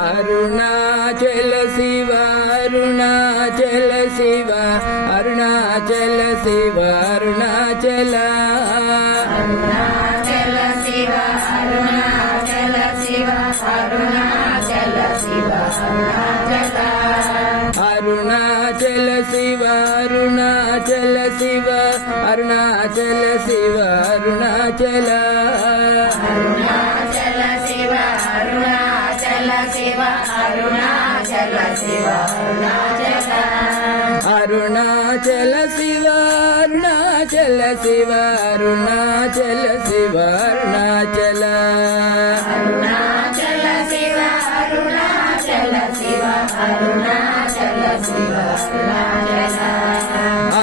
Arunachal Shiva Arunachal Shiva Arunachal Shiva Arunachal Arunachal Shiva Arunachal Shiva Arunachal Shiva Arunachal Shiva Arunachal Shiva Arunachal Shiva Arunachal Arunachal Shiva Arunachal Shiva Arunachal Shiva Arunachal Shiva Arunachal Shiva Arunachal Shiva Arunachal Arunachal Shiva Arunachal Shiva Arunachal Shiva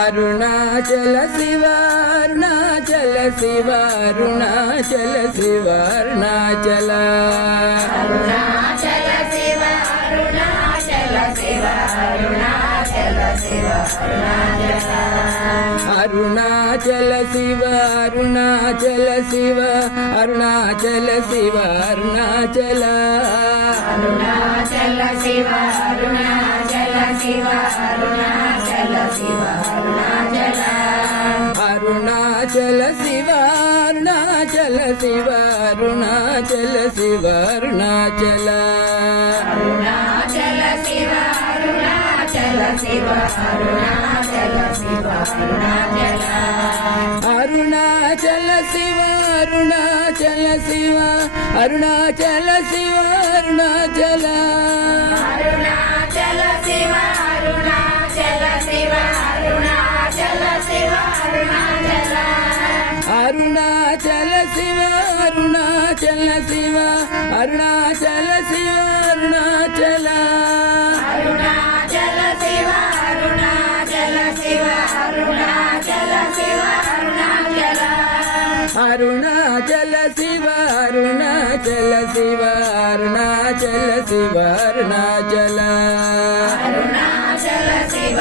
Arunachal Shiva Arunachal Shiva Arunachal Shiva Arunachal Arunachal Shiva Arunachal Shiva Arunachal Shiva Arunachal Shiva Arunachal Shiva Arunachal Shiva Arunachal Arunachal Shiva Arunachal Shiva Arunachal Shiva Arunachal Shiva Arunachal Shiva Arunachal Shiva Arunachal Arunachal Shiva Arunachal Shiva Arunachal Shiva Arunachal Shiva Arunachal Shiva Arunachal Shiva Arunachal Arunachal Shiva Arunachal Shiva Arunachal Shiva Arunachal Shiva Arunachal Shiva Arunachal Shiva Arunachal Arunachal Shiva Arunachal Shiva Arunachal Shiva Arunachal Shiva Arunachal Shiva Arunachal Shiva Arunachal Arunachal Shiva Arunachal Shiva Arunachal Shiva Arunachal Shiva Arunachal Shiva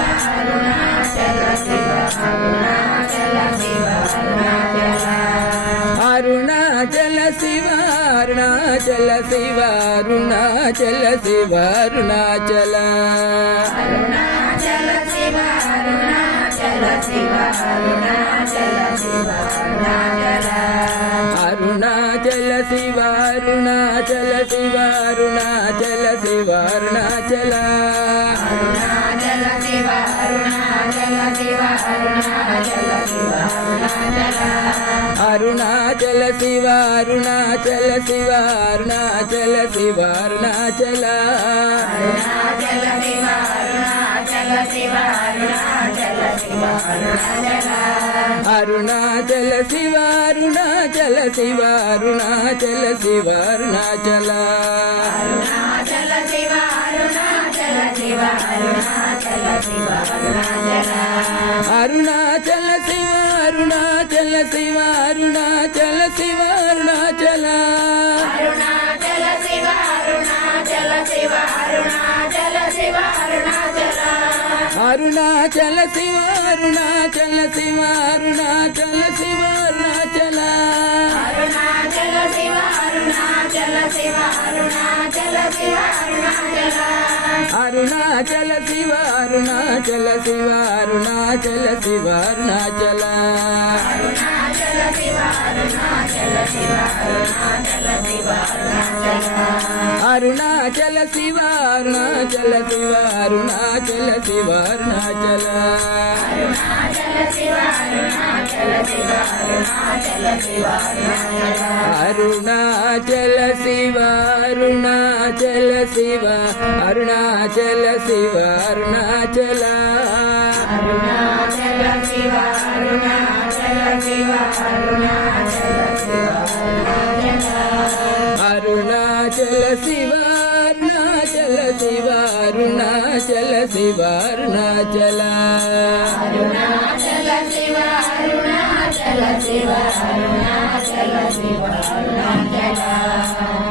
Arunachal Shiva Arunachal Arunachal Shiva Arunachal Shiva Arunachal Shiva Arunachal Shiva Arunachal Shiva Arunachal Shiva Arunachal Arunachal Shiva Arunachal Shiva Arunachal Shiva Arunachal Shiva Arunachal Shiva Arunachal Shiva Arunachal Arunachal Shiva Arunachal Shiva Arunachal Shiva Arunachal Shiva Arunachal Shiva Arunachal Shiva Arunachal Arunachal Shiva Arunachal Shiva Arunachal Shiva Arunachal Shiva Arunachal Shiva Arunachal Shiva Arunachal Arunachal Shiva Arunachal Shiva Arunachal Shiva Arunachal Shiva Arunachal Shiva Arunachal Shiva Arunachal Arunachal Shiva Arunachal Shiva Arunachal Shiva Arunachal Shiva Arunachal Shiva Arunachal Shiva Arunachal Arunachal Shiva Arunachal Shiva Arunachal Shiva Arunachal Shiva Arunachal Shiva Arunachal Shiva Arunachal Arunachal Shiva Arunachal Shiva Arunachal Shiva Arunachal Shiva Arunachal Shiva Arunachal Shiva Arunachal Arunachal Shiva Arunachal Shiva Arunachal Shiva Arunachal Shiva Arunachal Shiva Arunachal Shiva Arunachal Arunachal Shiva Arunachal Shiva Arunachal Shiva